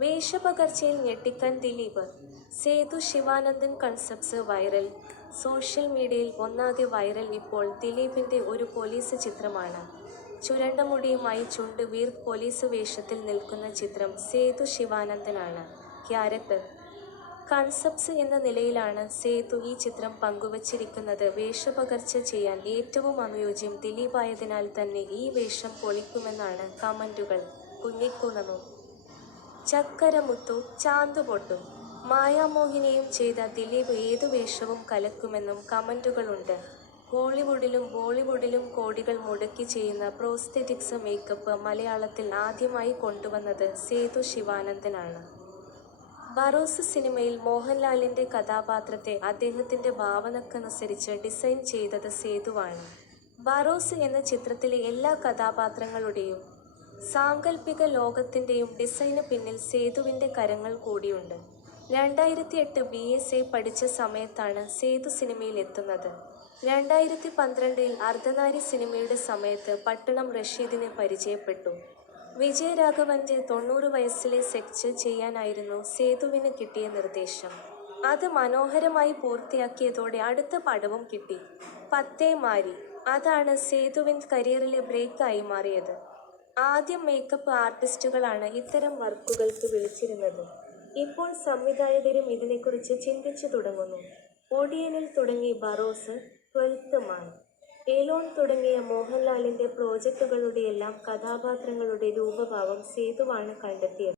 വേഷപകർച്ചയിൽ ഞെട്ടിക്കാൻ Dileep. Sethu Sivanandan concepts viral. Social മീഡിയയിൽ ഒന്നാകെ വൈറൽ ഇപ്പോൾ ദിലീപിന്റെ ഒരു പോലീസ് ചിത്രമാണ്. ചുരുണ്ട മുടിയുമായി ചുണ്ട് വീർത്ത് പോലീസ് വേഷത്തിൽ നിൽക്കുന്ന ചിത്രം സേതു ശിവാനന്ദനാണ് ക്യാരക്ടർ. കൺസെപ്റ്റ്സ് എന്ന നിലയിലാണ് സേതു ഈ ചിത്രം പങ്കുവച്ചിരിക്കുന്നത്. വേഷപകർച്ച ചെയ്യാൻ ഏറ്റവും അനുയോജ്യം ദിലീപായതിനാൽ തന്നെ ഈ വേഷം പൊളിക്കുമെന്നാണ് കമന്റുകൾ. കുഞ്ഞിക്കുണനും ചക്കരമുത്തു ചാന്തുപൊട്ടും മായാമോഹിനിയും ചെയ്ത ദിലീപ് ഏതു വേഷവും കലക്കുമെന്നും കമന്റുകളുണ്ട്. ഹോളിവുഡിലും ബോളിവുഡിലും കോടികൾ മുടക്കി ചെയ്യുന്ന പ്രോസ്തെറ്റിക്സ് മേക്കപ്പ് മലയാളത്തിൽ ആദ്യമായി കൊണ്ടുവന്നത് സേതു ശിവാനന്ദനാണ്. ബറോസ് സിനിമയിൽ മോഹൻലാലിന്റെ കഥാപാത്രത്തെ അദ്ദേഹത്തിന്റെ ഭാവനക്കനുസരിച്ച് ഡിസൈൻ ചെയ്തത് സേതുവാണ്. ബറോസ് എന്ന ചിത്രത്തിലെ എല്ലാ കഥാപാത്രങ്ങളുടെയും സാങ്കൽപ്പിക ലോകത്തിന്റെയും ഡിസൈന് പിന്നിൽ സേതുവിന്റെ കരങ്ങൾ കൂടിയുണ്ട്. 2008 BSc പഠിച്ച സമയത്താണ് സേതു സിനിമയിൽ എത്തുന്നത്. 2012 അർദ്ധനാരി സിനിമയുടെ സമയത്ത് പട്ടണം റഷീദിനെ പരിചയപ്പെട്ടു. വിജയരാഘവന്റെ 90 വയസ്സിലെ സ്കെച്ച് ചെയ്യാനായിരുന്നു സേതുവിന് കിട്ടിയ നിർദ്ദേശം. അത് മനോഹരമായി പൂർത്തിയാക്കിയതോടെ അടുത്ത പടവും കിട്ടി. പത്തേ മാരി. അതാണ് സേതുവിന്റെ കരിയറിലെ ബ്രേക്ക് ആയി മാറിയത്. ആദ്യം മേക്കപ്പ് ആർട്ടിസ്റ്റുകളാണ് ഇത്തരം വർക്കുകൾക്ക് വിളിച്ചിരുന്നത്. ഇപ്പോൾ സംവിധായകരും ഇതിനെക്കുറിച്ച് ചിന്തിച്ചു തുടങ്ങുന്നു. ഒടിയനിൽ തുടങ്ങി ബറോസ്, 12th മാൻ, എലോൺ തുടങ്ങിയ മോഹൻലാലിന്റെ പ്രോജക്ടുകളുടെയെല്ലാം കഥാപാത്രങ്ങളുടെ രൂപഭാവം സേതുവാണ് കണ്ടെത്തിയത്.